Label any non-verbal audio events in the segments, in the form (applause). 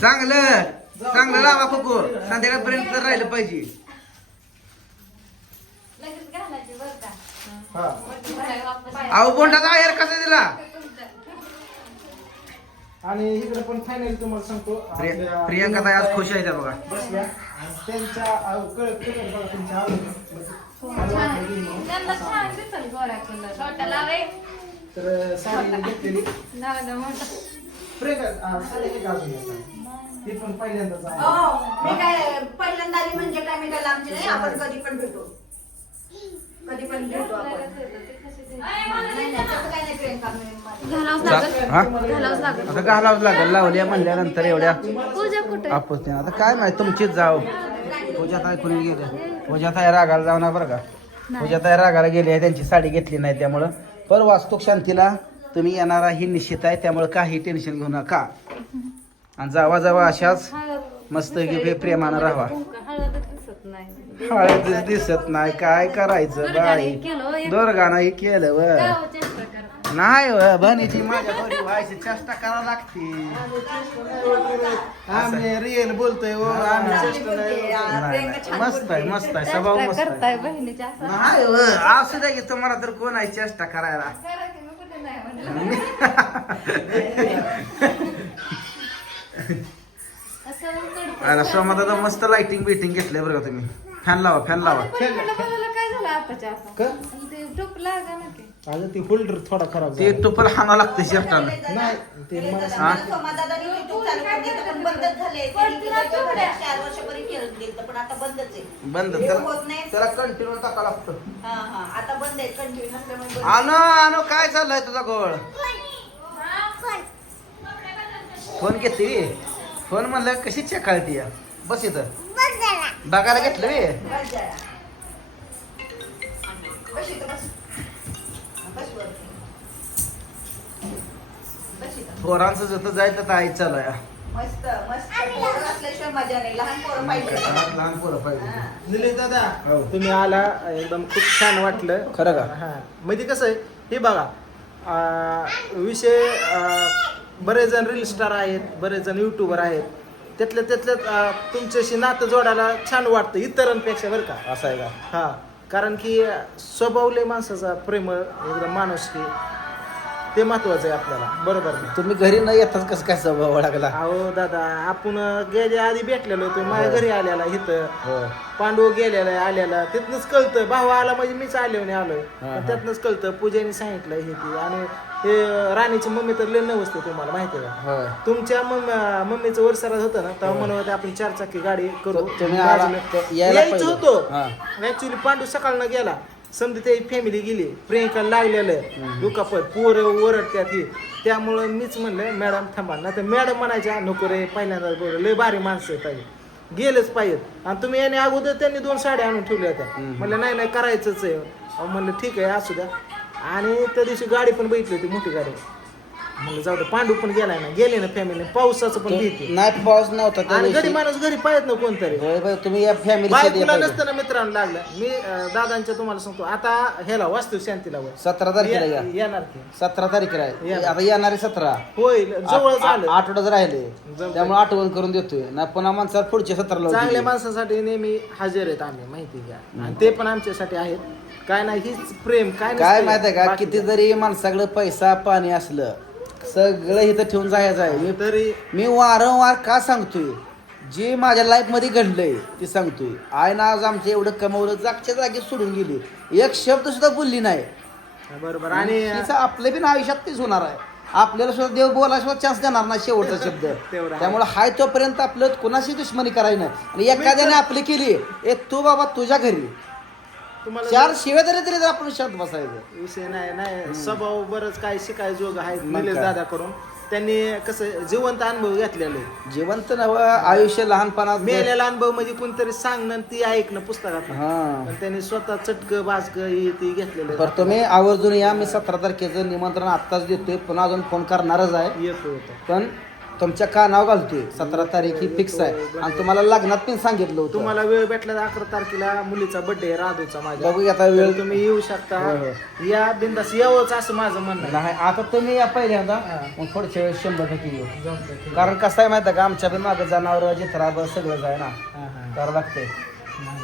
चांगलं. चांगलं लावा कुकू संध्याकाळपर्यंत तर राहिलं पाहिजे. हा अहो बोंडाचा आहेर कसा दिला आणि इकडे पण फायनल तुम्हाला सांगतो प्रिय- प्रियंका ताई आज खुश आहे त्या बघा. बसल्या. आणि त्यांच्या आव- कळत कळत बघा तुमच्या आवडीनं. त्यांना छान दिसल गोऱ्या कलर छोटा लावे. तर साडी घेतलेली. (laughs) लावा ना मोठा. प्रियंका आ, साडी नाही का अजून? येत? ती पण पहिल्यांदाच आहे. हो मी काय पहिल्यांदा आली म्हणजे काय मी काय लांबची नाही आपण कधी पण भेटू. कधी पण भेटू आपण. नाही नाही तसं काही नाही प्रियंका मी- घालावंच चा- लागल. हा? घालावंच लागल. आता घालावंच लागेल लावल्या म्हणल्यानंतर एवढ्या. पूजा कुठे? आपण ते आता काय माहिती तुमचीच जाव. पूजा ताई कुणी गेले? पूजा ताई रागाला जाऊ ना बरं का. पूजा ताई रागाला गेली आहे त्यांची साडी घेतली नाही त्यामुळं. पण वास्तुक शांतीला तुम्ही येणारा ही निश्चित आहे त्यामुळे काही टेन्शन घेऊ नका. आणि जावा जावा अशाच मस्त प्रेमानं राहा हळदच दिसत नाही. हळद दिसत नाही. काय करायचं बाई? केलं, एक- दोरगानं हे केलं व. नाही व बहिणीची माझ्या घरी व्हायची चेष्टा करावं लागते. आम्ही रिअल बोलतोय हो आम्ही चेष्टा नाही मस्त आहे मस्त आहे स्वभाव मस्त आहे. नाही व असू द्या की तुम्हाला तर कोण आहे चेष्टा करायला? (laughs) अरे सोमा दादा मस्त लाइटिंग बिटिंग घेतलंय बरं का तुम्ही. फॅन लावा फॅन लावा. काय झालं आताच्या आता? का? ते टूप लागा ना की अगं ती होल्डर थोडा खराब ते झाला. टुपल हाना लागते शर्टानं. नाही ते मला हा? सोमादादानी YouTube चालू करून दिलं, पण बंदच झालंय. पण तिला चुकड्या. चार वर्षापूर्वी केलं गेलं, पण आता बंदच आहे. बंद. हे त्याला होत नाही. त्याला कंटिन्यू टाका लागतं. हा हा आता बंद आहे कंटिन्यू नसल्यामुळे बंद. आणो आणो काय चाललंय तुझा गोळ? फोन घेतली फोन म्हणलं कशी चेकाळती या बस इथं बघायला घेतलं बे बस जरा. बस इथं, बस. बस वर. बस इथं. पोरांचं जत जायचं तर आई चालू आहे मस्त मस्त पोरं असल्याशिवाय मजा नाही लहान पोरं पाहिजे घरात लहान पोरं हा. पाहिजे निलेश दादा हो. तुम्ही आला एकदम खूप छान वाटलं खरं का? हा म्हणजे कसं आहे हे बघा अं, विषय बरेच जण रील स्टार आहेत बरेच जण युट्यूबर आहेत. त्यातल्या त्यातल्यात तुमच्याशी नातं जोडायला छान वाटतं इतरांपेक्षा बरं का? असं आहे का? हा कारण की स्वभावले माणसाचा प्रेमळ एकदम माणूस की ते महत्वाचं आहे आपल्याला. बरोबर ना? तुम्ही घरी न येताच कसं काय स्वभाव लागला अहो दादा आपण गेल्या आधी भेटलेलो होतो माझ्या घरी आलेला इथं. हो. पांडू गेलेला आलेला. तिथनंच कळतं भाऊ आला म्हणजे मीच आले म्हणे आलोय. हा, हा. त्यातनंच कळतं पूजेने सांगितलं हे ते. आणि हे राणीची मम्मी तर लय नवसते तुम्हाला माहिती आहे का? होय तुमच्या मम्मी मम्मीचं वर्षाला होतं ना तेव्हा म्हणत होते आपण चार चाकी गाडी करू. तुम्ही आला- बाजूला. ते यायला यायचं पाहिजे. होतं. हा. ऍक्च्युली पांडू सकाळनं गेला. समजा ते फॅमिली गेली प्रियंका लागलेलं दुखापत पोरं ओरडत्यात ही. त्यामुळं मीच म्हणलं मॅडम थांबा. ना तर मॅडम म्हणायच्या नको रे पहिल्यांदा बोल. लय भारी माणसं आहे पाहिजे गेलेच पाहिजेत. आणि तुम्ही याने अगोदर त्यांनी दोन साड्या आणून ठेवल्या होत्या. म्हणलं नाही नाही करायचंच आहे. म्हणलं ठीक आहे असू द्या. आणि त्या दिवशी गाडी पण बघितली होती मोठी गाडी. म्हणलं जाऊ दे पांडू पण गेलाय ना गेले ना फॅमिली पावसाचं पण भीती. नाही पाऊस नव्हता त्या आणि दिवशी. गडी माणूस घरी पाहिजेत ना कोणतरी. होय बाई, तुम्ही या फॅमिली बायकोला नसताना मित्रांनो लागलं. मी अं, दादांच्या तुम्हाला सांगतो आता ह्याला वास्तू शांतीला वर. सतरा तारखेला या. ये- येणार की. सतरा तारखेला आहे. या. आता येणारे सतरा. होय जवळ झालं. आठवड्यात राहिले. त्यामुळे आठवण करून देतोय. ना पुन्हा माणसाला पुढच्या सतराला चांगल्या होती. माणसासाठी नेहमी हजर आहेत आम्ही माहिती घ्या आणि ते पण आमच्यासाठी आहेत. काय नाही हीच प्रेम काय काय. माहितीये का? किती जरी माणसाकडे पैसा पाणी असलं. सगळं इथं ठेवून जायचं आहे. मी तरी मी वारंवार का सांगतोय? जे माझ्या लाईफमध्ये घडलंय ते सांगतोय. आयनं आज आमचं एवढं कमवलं जागच्या जागी सोडून गेली. एक शब्द सुद्धा बोलली नाही. बरोबर. आणि तिचं आपलं बिन आयुष्यात तेच होणार आहे. आपल्याला सुद्धा देव बोलायला सुद्धा चान्स देणार नाही शेवटचा (laughs) शब्द. त्यामुळे हाय तोपर्यंत आपलं कोणाशी दुश्मनी करायची नाही. आणि एखाद्याने आपली केली ए तू बाबा तुझ्या घरी. तुम्हाला चार शिव्या तरी तरी आपण शांत बसायचं. विषय नाही नाही. स्वभाव बरंच काय शिकाय जोग आहे मग निलेश काय? दादा करून त्यांनी कसं जिवंत अनुभव घेतलेले. आहे. जिवंत नव आयुष्य लहानपणात मेलेला अनुभव म्हणजे कोणतरी सांगणं आणि ती ऐकणं पुस्तकात हा. पण त्यांनी स्वतः चटक बाजक हे ते घेतलेलं. तर तुम्ही आवर्जून या. मी सतरा तारखेचं निमंत्रण आत्ताच देतोय. पुन्हा अजून फोन करणारच आहे. येतो होतं पण तुमच्या कानावर घालतोय. सतरा तारीख ही फिक्स आहे. आणि तुम्हाला लग्नात पण सांगितलं होतं. तुम्हाला वेळ भेटला तर अकरा तारखेला मुलीचा बर्थडे राधूचा माझ्या. बघू आता वेळ. तर तुम्ही येऊ शकता. होय. या बिंदास यावंच असं माझं म्हणणं. नाही आता तुम्ही या पहिल्यांदा. मग पुढच्या वेळेस शंभर टक्के येऊ. कारण कसं आहे माहिती आहे का आमच्या पण मागं जनावर जित्रा सगळंच आहे ना. हा, हा. करावं लागतंय.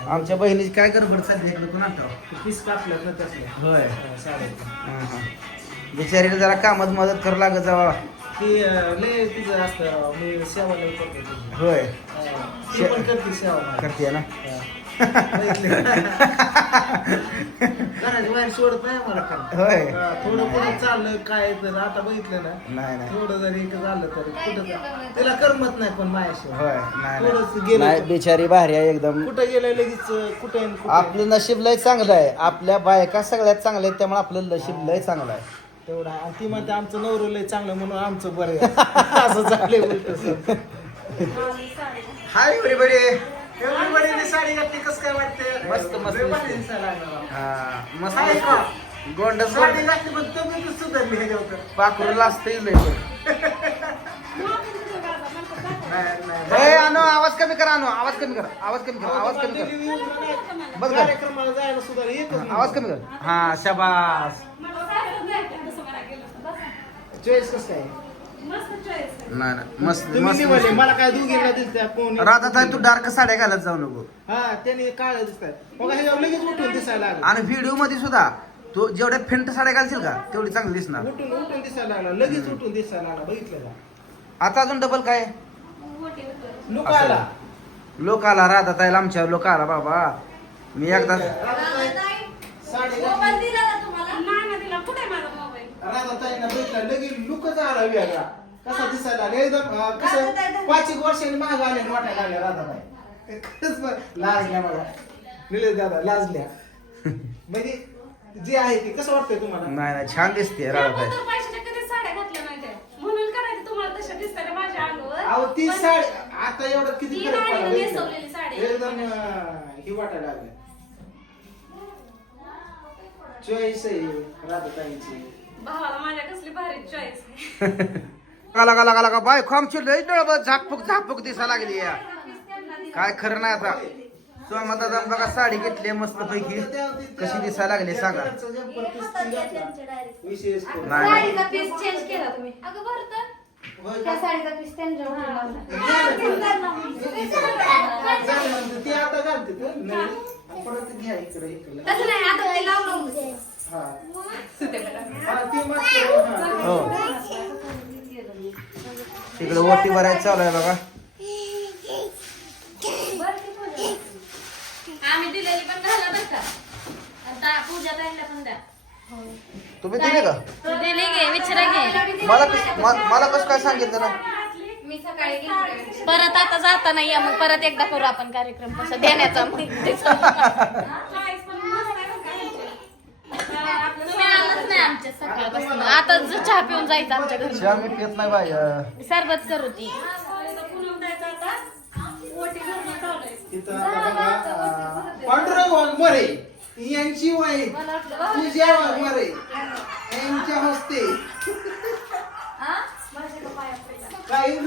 आमच्या बहिणीची काय गडबड चालली आहे कोणा ते पीस ना तसल्या होय. हा. बिचारीला जरा कामात मदत करू लागत जावा ती लय तिचं असतं. मी सेवा लय करते तिची. होय. ती पण करते सेवा. करते ना? घराच्या बाहेर सोडत नाही मला होय. हा, थोडं पुढे चाललं काय तर आता बघितलं ना. नाही नाही. थोडं जरी एक झालं तर कुठं तिला करमत नाही पण माझ्याशिवाय होय. नाही, थोडंसं नाही गेलं नाही बिचारी भारी आहे एकदम. कुठं गेलं लगेच कुठे? आपलं नशीब लय चांगलं आहे. आपल्या बायका सगळ्यात चांगल्या आहेत त्यामुळे आपलं नशीब लय चांगलं आहे. तेवढा आणि ती म्हणते आमचं नवरं लय चांगलं म्हणून आमचं बरं आहे. (laughs) असं झालंय उलट हाय एव्हरीबडी एवढी साडी घातली कसं काय वाटते मस्त, मस्त. हा मस्त हाय का? गोंड साडी घातली पण तब्येतच सुधारली ह्याच्यावर पाखरूला असते लय नाही, (laughs) नाही. ए अनु आवाज कमी करा अनु आवाज कमी कर आवाज कमी कर आवाज कमी कर. बघ कर. कार्यक्रमाला जायला सुद्धा एकच आवाज कमी कर हा शबास चॉईस कसं काय? नाही नाही. मस्त तुम्ही मस्त निवडले. मला काय कोण राधा ताई तू डार्क साड्या घालत जाऊ नको. हा त्याने काळ दिसतात मग ह्याच्यावर लगेच उठून दिसायला लागलं. आणि व्हिडिओमध्ये सुद्धा तू जेवढ्या फेंट साड्या घालशील का तेवढी चांगली दिसणार. उठून उठून दिसायला लागला. लगेच उठून दिसायला लागला. बघितलं का? आता अजून डबल काय? लोक आला. लोक आला राधा ताईला आमच्या लोक आला बाबा. मी एकदा मोबाईल दिला ना तुम्हाला ताईंना बघितलं लगेच लुकच आला वेगळा. कसा दिसायला लागला एकदम कसं पाच एक वर्षांनी महाग आले वाटायला लागल्या राधाबाई. खरंच बरं, लाजल्या मला. निलेश दादा लाजल्या. म्हणजे जे आहे ते कसं वाटतंय तुम्हाला? नाही नाही छान दिसते राधा ताई म्हणून करायचं तुम्हाला तशा दिसतात माझ्या अंगावर? अहो ती साडी आता एवढं किती ती फरक राणी पडला नेसवलेली बघितलं? साडी. एकदम अं, ही वाटायला लागली. चॉईस आहे राधाताईंची भावाला माझ्या कसली भारी चॉईस काला काला काला का बाय आमची लय डळबळ झाकफुक झाकफुक दिसा लागली या. काय खरं नाही आता. सोमा दादा बघा साडी घेतली मस्त पैकी कशी दिसायला लागली सांगा. विशेष करून. नाही नाही. साडीचा पीस चेंज केला तुम्ही. अगं बरं तर होय त्या का? साडीचा पीस त्यांच्यावर लावला. झालं म्हणते, ती आता घालते ते. नाही. परत घ्या इकडे इकडे. तसं नाही आता ते लावलं हा, हा. हो तिकडे ओटी भरायचं चालू आहे बघा. तुम्ही दिले का? तू दिली घे विचारा घे. मला कस- म- मला कसं काय सांगितलं ना? मी सकाळी घेतली. परत आता जाताना या मग परत एकदा करू आपण कार्यक्रम तसा देण्याचा. मग (laughs) त्याचा. तुम्ही आलंच नाही आमच्या सकाळपासून. आता ज- चहा पिऊन जायचं आमच्या घरी चहा मी पित नाही बाय सरबत करू ती. पांडुरंग वाघमारे यांची तुझ्या वाघमारे यांच्या हस्ते. काही.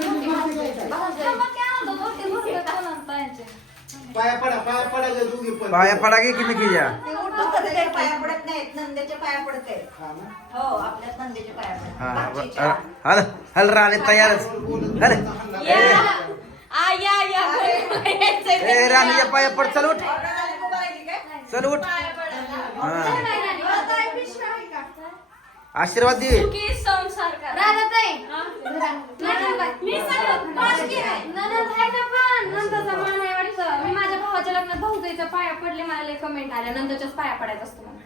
पाया पडा पाया पडा ग दोघी पण. पाया पडा गे की किया ते उठून तर ते पाया पडत नाहीत नंदेच्या पाया पडत आहेत हा? हो आपल्या नंदेच्या पाया पडत हा बाकीच्या. हल राणे तयारच. हल ए राणीच्या पाया पड चल उठ? चल उठ. हा? आशीर्वाद दे. मी माझ्या भावाच्या लग्नात भाऊजाईच्या पाया पडले मला लय कमेंट आल्या. नंदाच्याच पाया पडायचं असतं मला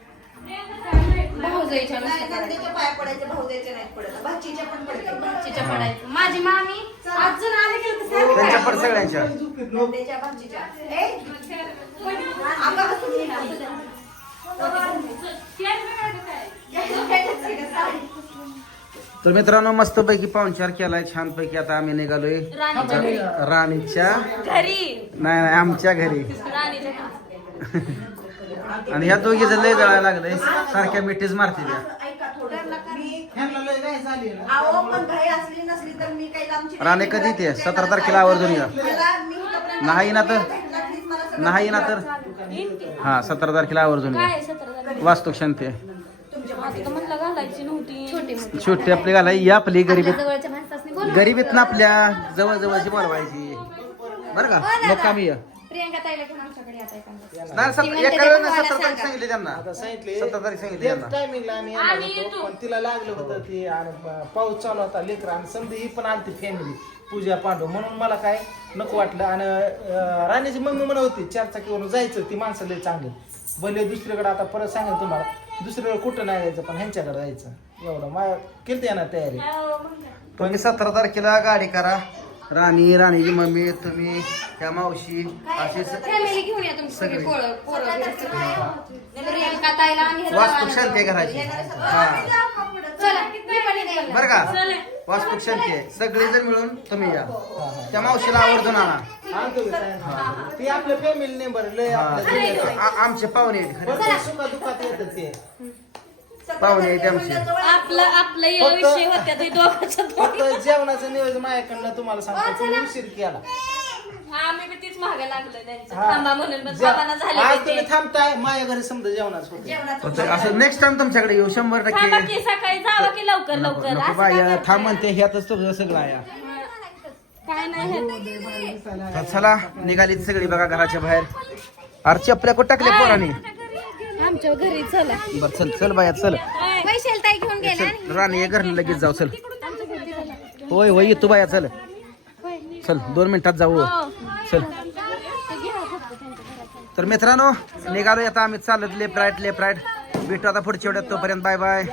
भाऊजाईच्या नाही, नुसतं पडायचं. नंदेच्या पाया पडायचे भाऊजाईच्या नाहीत पडत. भाचीच्या पण पडते भाचीच्या पडायचं. माझी मामी अजून आले गेलं तर सारखं त्यांच्या पाया पण सगळ्यांच्या. नंदेच्या भाचीच्या. ए, अंगा बसून घे ना. तर मित्रांनो मस्त पैकी पाहुणचार केलाय छान पैकी आता आम्ही निघालोय. राणीच्या घरी. राणीच्या. घरी. नाही नाही आमच्या घरी. राणीच्या घरी. आणि ह्या दोघी जण लय जळायला लागले सारख्या मिठीच मारते त्या ऐका थोडं मी ह्यांना लय नाही झाली ना अहो पण घाई असली नसली तर मी काही लांबची नाही. राणे कधी ते? 17 तारखेला आवर्जून या. मला- मी इथपर्यंत नाही ना तर? नाही ना तर हा सतरा तारखेला आवर्जून या. काय सतरा वास्तू शांती आहे. आता म्हटलं घालायची नव्हती शेवटी आपली घालाय ही आपली आपल्या गरीबीत जवळच्या माणसासनी बोलवा. गरीबीत ना आपल्या जवळ जवळची बोलवायची बरं का मुक्कामी या. प्रियंका ताईला घेऊन आमच्याकडे आता एखादं. नाही, सत- ती म्हणते एका ते वेळेला तुम्हाला सतरा तारीख सांगा. सांगितली त्यांना. आता सांगितले सतरा तारीख सांगितली त्यांना टायमिंगला आम्ही येणार होतो, पण तिला लागलं होतं ती आणि प- पाऊस चालू होता लेकर आणि समधी ही पण आलती फॅमिली पूजा पांडव. म्हणून मला काय नको वाटलं. आणि अं, राणीची मम्मी म्हणत होती चार चाकीवरून जायचं ती माणसं लय चांगली भले दुसरीकडे आता परत सांगेल तुम्हाला दुसरीकडे कुठं नाही जायचं पण ह्यांच्याकडे जायचं. एवढं. मा केली येणार तयारी? तुम्ही सतरा तारखेला गाडी करा. राणी राणीची मम्मी तुम्ही त्या मावशी अशी स- फॅमिली घेऊन या तुमची सगळी सगळी. पोरं पोरं वगैरे सगळी. प्रियंका ताईला आणि ह्याला वास्तू. शांती आहे घराची. हा. चला मी पण येते. बरं का? वास्तू शांती आहे. सगळे जण मिळून तुम्ही या. त्या मावशीला आवर्जून आणा आणतो की काय? ती आपल्या फॅमिली मेंबर लय हा. आपल्या आ- आमचे पाहुणे आहेत खरे. भरपूर सुखा दुखात येतात ते. पाहुणे आमचे. आपलं आपलं या फक्त- विषय होत्या ते दोघांच्या फक्त जेवणाचं नियोजन माझ्याकडनं तुम्हाला सांगतो. तुम्ही उशीर केला. आम्ही बी तीच मागे लागलोय त्यांच्या हा. थांबा म्हणून पण जे- बाबांना झाले आज ते. तुम्ही थांबताय माझ्या घरी समजा जेवणाच होते. असं नेक्स्ट टाइम तुमच्याकडे येऊ शंभर थांबा टक्के की सकाळी जावं की लवकर नको लवकर. नको असं बाई का थांब म्हणते ह्यातच तुझं सगळं आहे. काय नाही. तर चला निघाली सगळी बघा घराच्या बाहेर. अरे चपल्या कुठं टाकल्या पोराने? आमच्या घरी चला. बर चल चल बाया चल. वैशाली ताई घेऊन गेल्या. चल राणी ये घरला लगेच जाऊ चल. होय होय येतो बाया चल. चल दोन मिनिटात जाऊ. चल. तर मित्रांनो निघालो आता आम्ही चालत लेफ्ट राईट लेफ्ट राईट. भेटू आता पुढच्या वेळेत. तोपर्यंत बाय बाय.